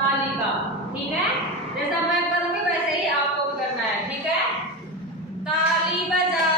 ताली का। ठीक है, जैसा मैं करूंगी वैसे ही आपको भी करना है। ठीक है, ताली बजा